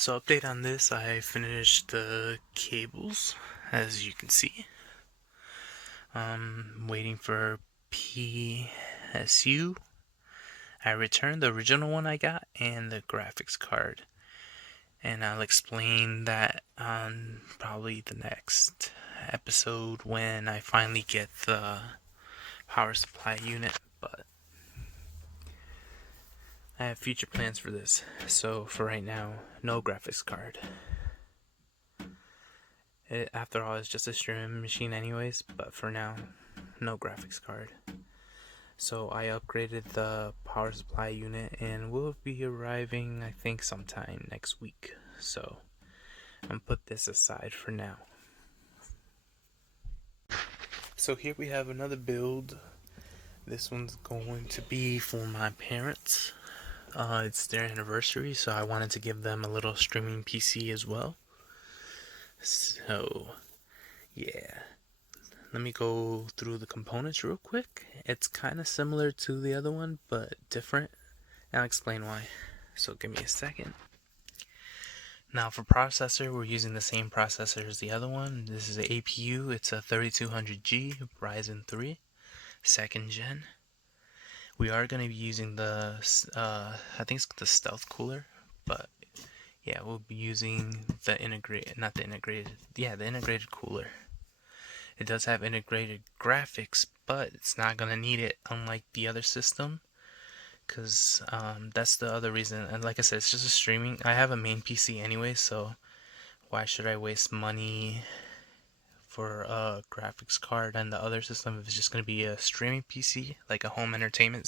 So update on this, I finished the cables, as you can see. Waiting for PSU. I returned the original one I got and the graphics card. And I'll explain that on probably the next episode when I finally get the power supply unit. But I have future plans for this. So for right now, no graphics card. After all, it's just a streaming machine anyways, but for now, no graphics card. So I upgraded the power supply unit and will be arriving I think sometime next week. So I'm gonna put this aside for now. So here we have another build. This one's going to be for my parents. It's their anniversary, so I wanted to give them a little streaming PC as well. So yeah, let me go through the components real quick. It's kind of similar to the other one, but different. I'll explain why. So give me a second. Now for processor, we're using the same processor as the other one. This is an APU. It's a 3200G Ryzen 3, 2nd gen. We are going to be using the, I think it's the stealth cooler, but yeah, we'll be using the the integrated cooler. It does have integrated graphics, but it's not going to need it unlike the other system. Because that's the other reason. And like I said, it's just a streaming. I have a main PC anyway, so why should I waste money for a graphics card and the other system if it's just going to be a streaming PC, like a home entertainment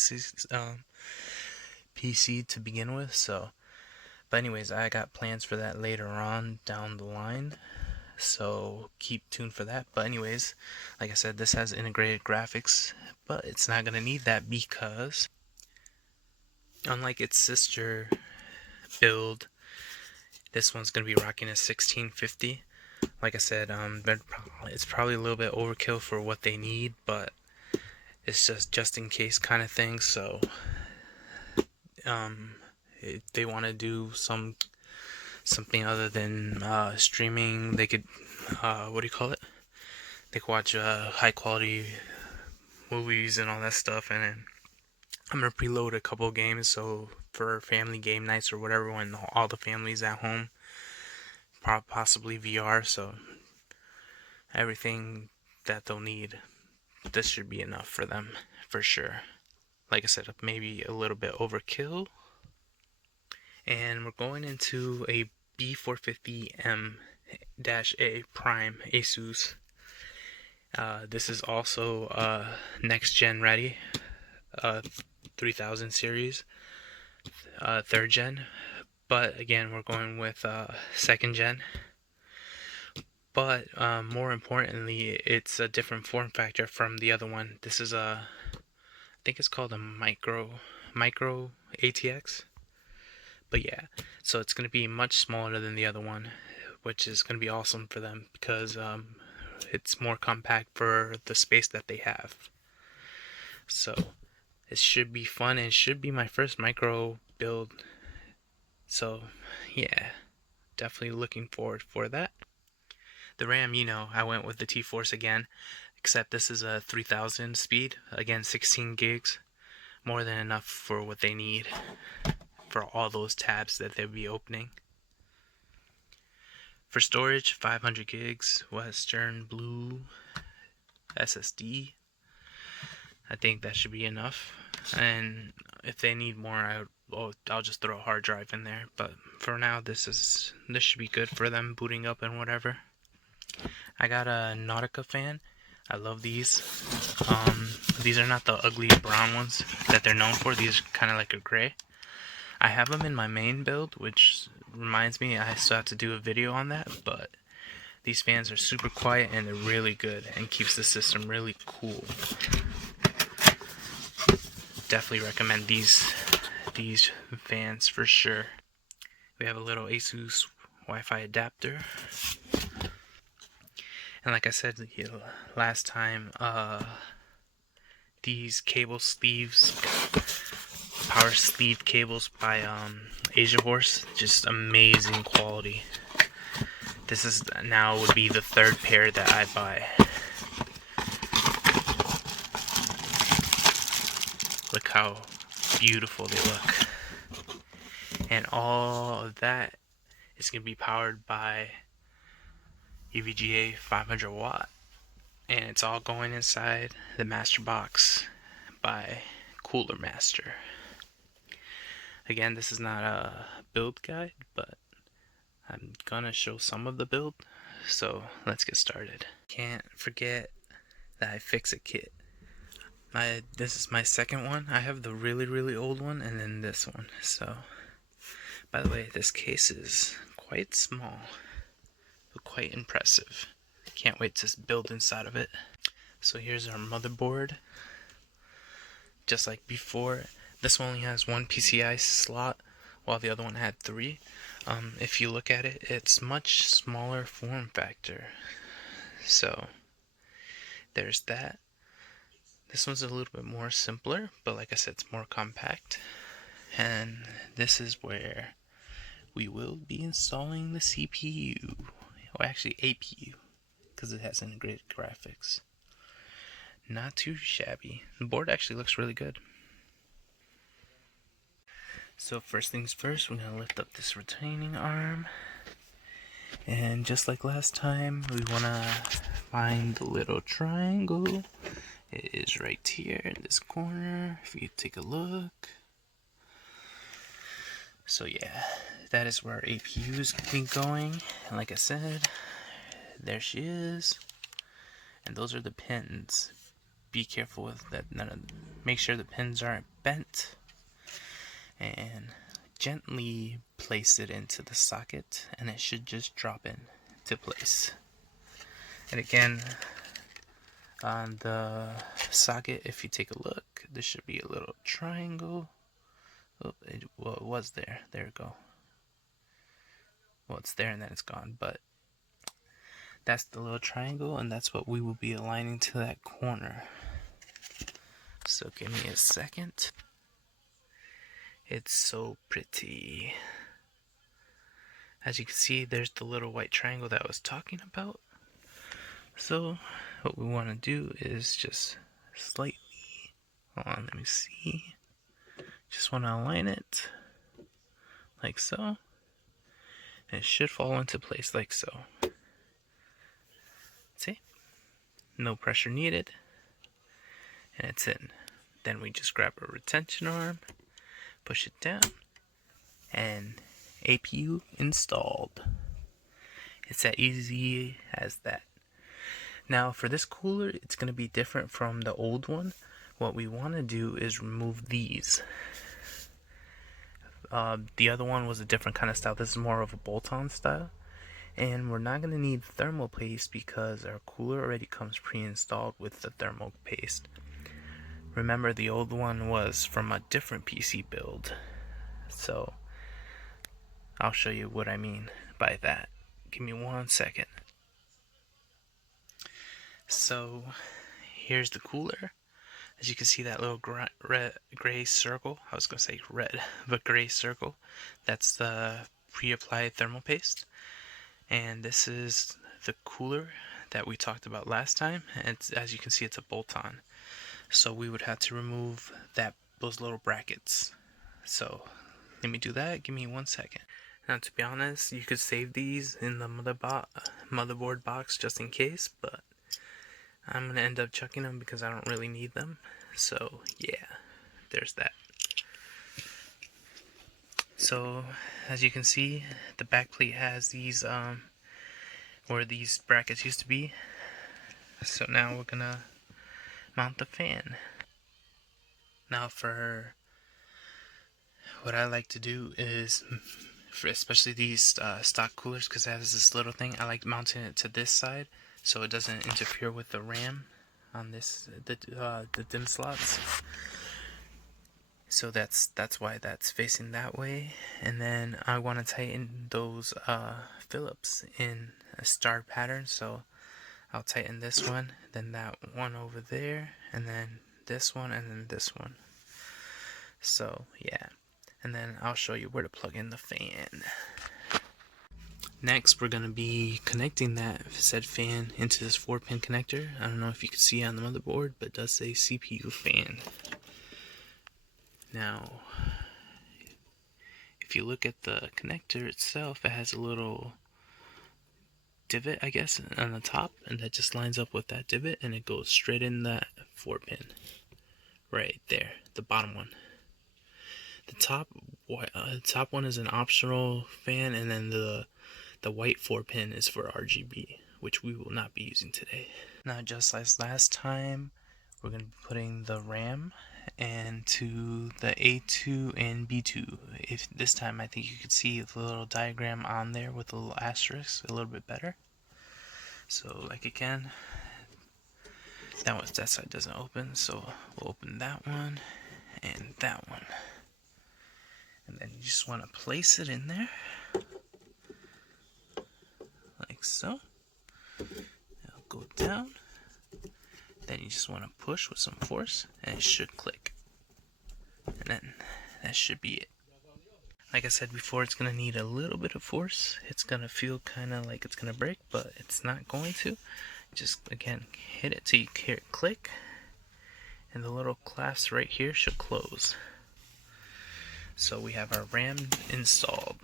PC to begin with. So, but anyways, I got plans for that later on down the line, so keep tuned for that. But anyways, like I said, this has integrated graphics, but it's not going to need that because unlike its sister build, this one's going to be rocking a 1650. Like I said, it's probably a little bit overkill for what they need, but it's just in case kind of thing. So if they want to do something other than streaming, they could what do you call it? They could watch high quality movies and all that stuff, and then I'm gonna preload a couple games so for family game nights or whatever when all the family's at home, possibly VR. So everything that they'll need, this should be enough for them for sure. Like I said, maybe a little bit overkill. And we're going into a B450M-A Prime Asus. This is also next gen ready, 3000 series, 3rd gen. But again, we're going with 2nd gen. But more importantly, it's a different form factor from the other one. This is I think it's called a micro ATX. But yeah, so it's going to be much smaller than the other one, which is going to be awesome for them because it's more compact for the space that they have. So it should be fun, and it should be my first micro build. So yeah, definitely looking forward for that. The RAM, I went with the T-Force again, except this is a 3000 speed, again 16 gigs, more than enough for what they need for all those tabs that they'll be opening. For storage, 500 gigs, Western Blue SSD. I think that should be enough. And if they need more, I'll just throw a hard drive in there. But for now, this should be good for them booting up and whatever. I got a Nautica fan. I love these. These are not the ugly brown ones that they're known for. These are kind of like a gray. I have them in my main build, which reminds me I still have to do a video on that, but these fans are super quiet and they're really good and keeps the system really cool. Definitely recommend these fans for sure. We have a little Asus Wi-Fi adapter. And like I said last time, these cable sleeves power sleeve cables by Asia Horse. Just amazing quality. This is now would be the third pair that I buy. Look how beautiful they look. And all of that is going to be powered by EVGA 500 watt. And it's all going inside the master box by Cooler Master. Again, this is not a build guide, but I'm gonna show some of the build. So let's get started. Can't forget the iFixit kit. This is my second one. I have the really old one and then this one. So, by the way, this case is quite small, but quite impressive. Can't wait to build inside of it. So here's our motherboard. Just like before, this one only has one PCI slot, while the other one had 3. If you look at it, it's much smaller form factor. So there's that. This one's a little bit more simpler, but like I said, it's more compact. And this is where we will be installing the CPU, or actually APU, because it has integrated graphics. Not too shabby. The board actually looks really good. So first things first, we're going to lift up this retaining arm. And just like last time, we want to find the little triangle. It is right here in this corner, if you take a look. So yeah, that is where our APU is going to be going. And like I said, there she is. And those are the pins. Be careful with that. Make sure the pins aren't bent. And gently place it into the socket, and it should just drop in to place. And again, on the socket, if you take a look, there should be a little triangle. Oh, it was there. There we go. Well, it's there and then it's gone, but that's the little triangle, and that's what we will be aligning to that corner. So give me a second. It's so pretty. As you can see, there's the little white triangle that I was talking about. So what we want to do is just slightly, hold on, let me see. Just want to align it like so. And it should fall into place like so. See? No pressure needed. And it's in. Then we just grab a retention arm, push it down, and APU installed. It's as easy as that. Now for this cooler, it's going to be different from the old one. What we want to do is remove these. The other one was a different kind of style. This is more of a bolt-on style. And we're not going to need thermal paste because our cooler already comes pre-installed with the thermal paste. Remember, the old one was from a different PC build. So I'll show you what I mean by that. Give me 1 second. So here's the cooler. As you can see, that little gray circle, I was going to say red, but gray circle, that's the pre-applied thermal paste. And this is the cooler that we talked about last time. And as you can see, it's a bolt-on. So we would have to remove those little brackets. So let me do that. Give me 1 second. Now, to be honest, you could save these in the motherboard box just in case, but I'm going to end up chucking them because I don't really need them. So yeah, there's that. So as you can see, the back plate has these where these brackets used to be. So now we're gonna mount the fan. Now for what I like to do is, for especially these stock coolers, because it has this little thing, I like mounting it to this side so it doesn't interfere with the RAM on this the DIMM slots. So that's why that's facing that way. And then I want to tighten those Phillips in a star pattern, so I'll tighten this one, then that one over there, and then this one, and then this one. So yeah, and then I'll show you where to plug in the fan. Next, we're going to be connecting that said fan into this 4-pin connector. I don't know if you can see on the motherboard, but it does say CPU fan. Now, if you look at the connector itself, it has a little divot, I guess, on the top, and that just lines up with that divot, and it goes straight in that 4-pin. Right there, the bottom one. The top one is an optional fan, and then the white 4-pin is for RGB, which we will not be using today. Now, just as last time, we're going to be putting the RAM and to the A2 and B2. If this time, I think you could see the little diagram on there with a little asterisk a little bit better. So, like again, that side doesn't open, so we'll open that one and that one. And then you just want to place it in there, like so. It'll go down. Then you just want to push with some force, and it should click. And then that should be it. Like I said before, it's going to need a little bit of force. It's going to feel kind of like it's going to break, but it's not going to. Just, again, hit it till you hear it click, and the little clasp right here should close. So we have our RAM installed,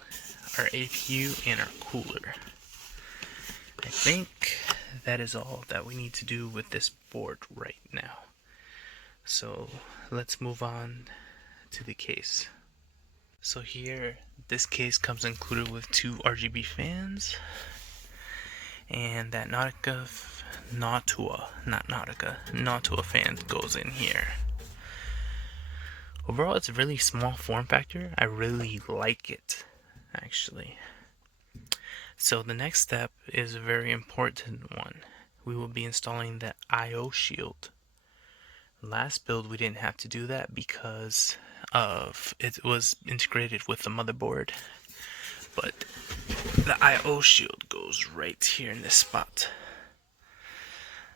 our APU, and our cooler. I think that is all that we need to do with this board right now. So let's move on to the case. So here, this case comes included with 2 RGB fans, and that Nautica fan goes in here. Overall, it's a really small form factor. I really like it, actually. So the next step is a very important one. We will be installing the I/O shield. Last build we didn't have to do that because of it was integrated with the motherboard, but the I/O shield goes right here in this spot.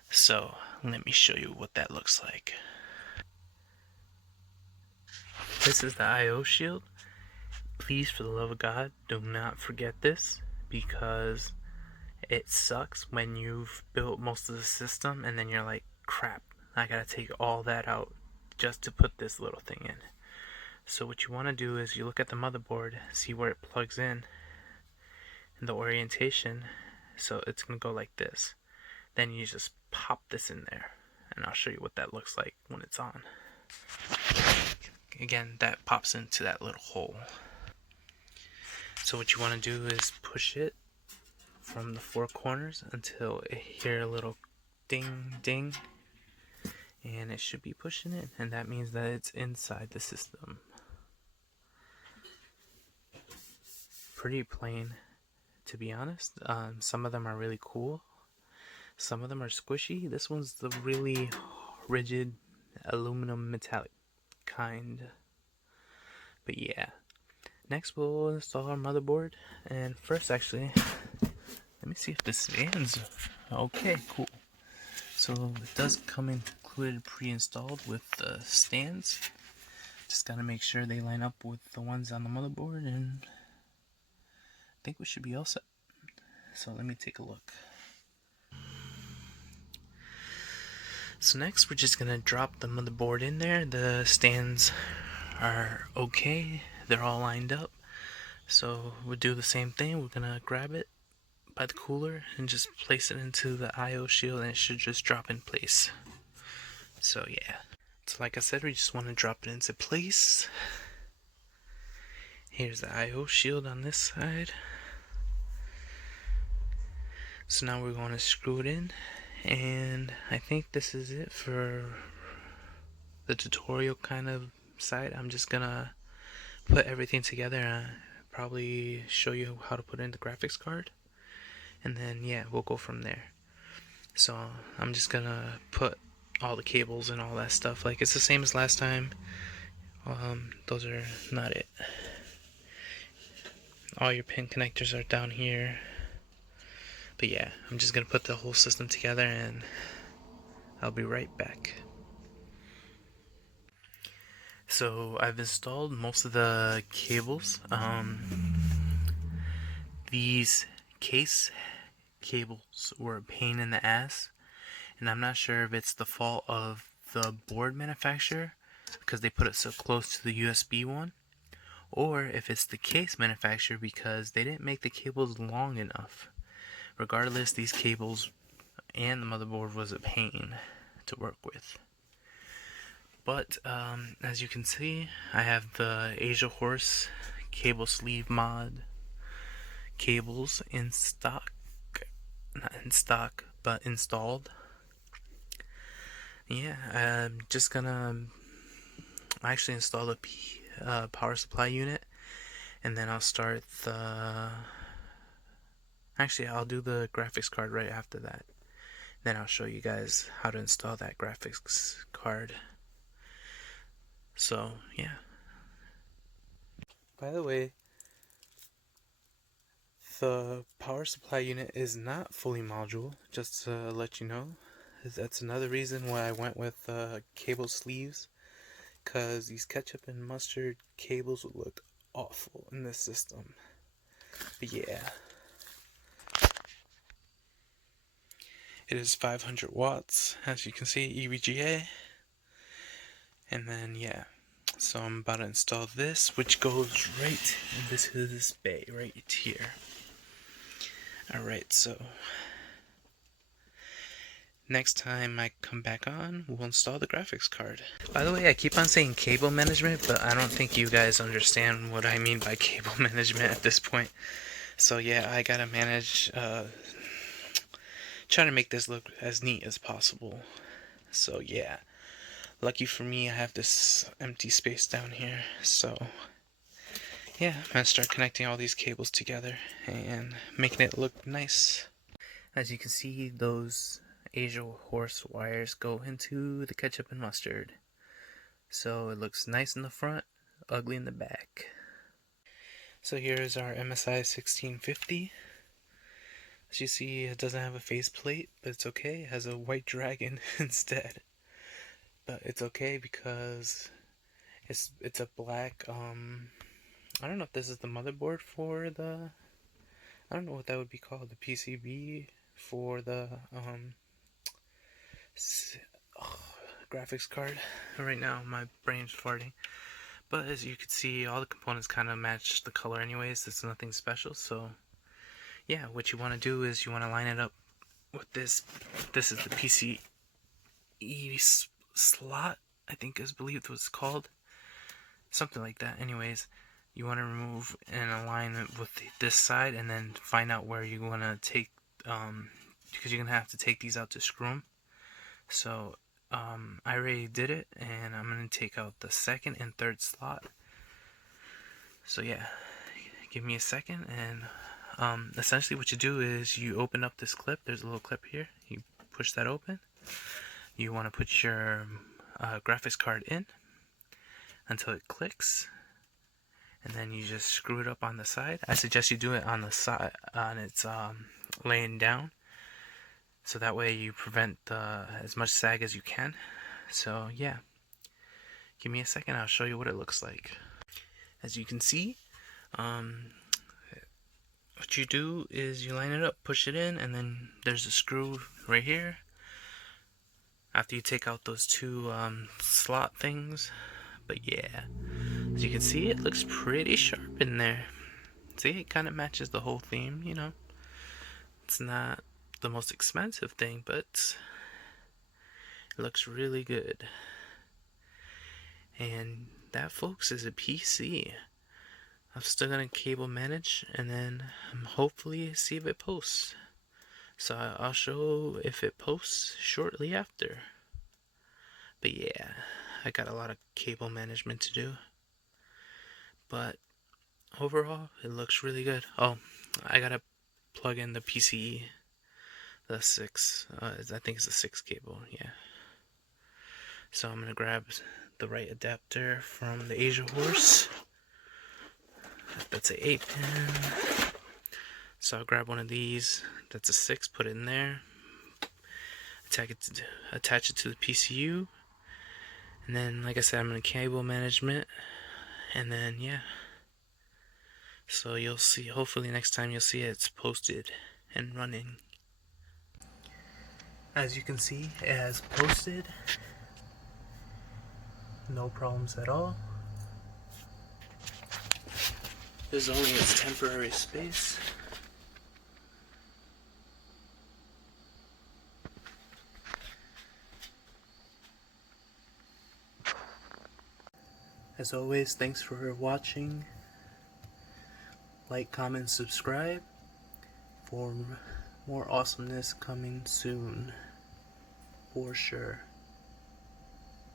So let me show you what that looks like. This is the I/O shield. Please, for the love of God, do not forget this, because it sucks when you've built most of the system and then you're like, crap, I gotta take all that out just to put this little thing in. So what you want to do is you look at the motherboard, see where it plugs in, and the orientation. So it's gonna go like this. Then you just pop this in there, and I'll show you what that looks like when it's on. Again, that pops into that little hole. So what you want to do is push it from the 4 corners until it hear a little ding ding, and it should be pushing it, and that means that it's inside the system. Pretty plain, to be honest. Some of them are really cool, some of them are squishy. This one's the really rigid aluminum metallic kind. But yeah, next we'll install our motherboard, and first, actually, let me see if this stands. Okay, cool. So it does come included pre-installed with the stands. Just gotta make sure they line up with the ones on the motherboard, and I think we should be all set. So let me take a look. So next we're just gonna drop the motherboard in there. The stands are okay, they're all lined up. So we'll do the same thing. We're gonna grab it by the cooler and just place it into the I/O shield, and it should just drop in place. So yeah, so like I said, we just want to drop it into place. Here's the I/O shield on this side. So now we're going to screw it in, and I think this is it for the tutorial kind of side. I'm just gonna put everything together and probably show you how to put in the graphics card, and then yeah, we'll go from there. So I'm just gonna put all the cables and all that stuff, like it's the same as last time. Those are not it. All your pin connectors are down here. But yeah, I'm just gonna put the whole system together, and I'll be right back. So I've installed most of the cables. These case cables were a pain in the ass, and I'm not sure if it's the fault of the board manufacturer because they put it so close to the USB one, or if it's the case manufacturer because they didn't make the cables long enough. Regardless, these cables and the motherboard was a pain to work with. But as you can see, I have the Asia Horse cable sleeve mod cables in stock. Not in stock, but installed. Yeah, I'm just gonna actually install the power supply unit, and then I'll start the. Actually, I'll do the graphics card right after that. Then I'll show you guys how to install that graphics card. So, yeah. By the way, the power supply unit is not fully module, just to let you know. That's another reason why I went with cable sleeves, because these ketchup and mustard cables would look awful in this system. But yeah. It is 500 watts, as you can see, EVGA. And then, yeah. So I'm about to install this, which goes right into this bay right here. Alright, so next time I come back on, we'll install the graphics card. By the way, I keep on saying cable management, but I don't think you guys understand what I mean by cable management at this point. So yeah, I gotta manage, try to make this look as neat as possible. So yeah, lucky for me, I have this empty space down here. So yeah, I'm gonna start connecting all these cables together and making it look nice. As you can see, those Asia Horse wires go into the ketchup and mustard. So it looks nice in the front, ugly in the back. So here is our MSI 1650. As you see, it doesn't have a faceplate, but it's okay. It has a white dragon instead. But it's okay because it's a black, I don't know if this is the motherboard for the, I don't know what that would be called, the PCB for the, graphics card. Right now, my brain's farting. But as you can see, all the components kind of match the color anyways. It's nothing special. So, yeah, what you want to do is you want to line it up with this. This is the PCE slot, I think is believed what it's called. Something like that. Anyways, you want to remove and align it with this side and then find out where you want to take, because you're going to have to take these out to screw them. So, I already did it, and I'm going to take out the second and third slot. So yeah, give me a second, and essentially what you do is you open up this clip. There's a little clip here. You push that open. You want to put your graphics card in until it clicks, and then you just screw it up on the side. I suggest you do it on the side, on its laying down, so that way you prevent as much sag as you can. So yeah, give me a second, I'll show you what it looks like. As you can see, what you do is you line it up, push it in, and then there's a screw right here. After you take out those two slot things. But yeah, as you can see, it looks pretty sharp in there. See, it kind of matches the whole theme, you know. It's not the most expensive thing, but it looks really good. And that, folks, is a PC. I'm still gonna cable manage, and then hopefully see if it posts. So I'll show if it posts shortly after. But yeah, I got a lot of cable management to do. But overall, it looks really good. Oh, I gotta plug in the PCE, the 6. I think it's the 6 cable. Yeah. So I'm gonna grab the right adapter from the Asia Horse. That's a 8-pin. So I'll grab one of these. That's a 6. Put it in there. Attach it to the PCU. And then, like I said, I'm in cable management. And then, yeah. So you'll see, hopefully next time you'll see it's posted and running. As you can see, it has posted. No problems at all. There's only its temporary space. As always, thanks for watching. Like, comment, subscribe for more awesomeness coming soon. For sure.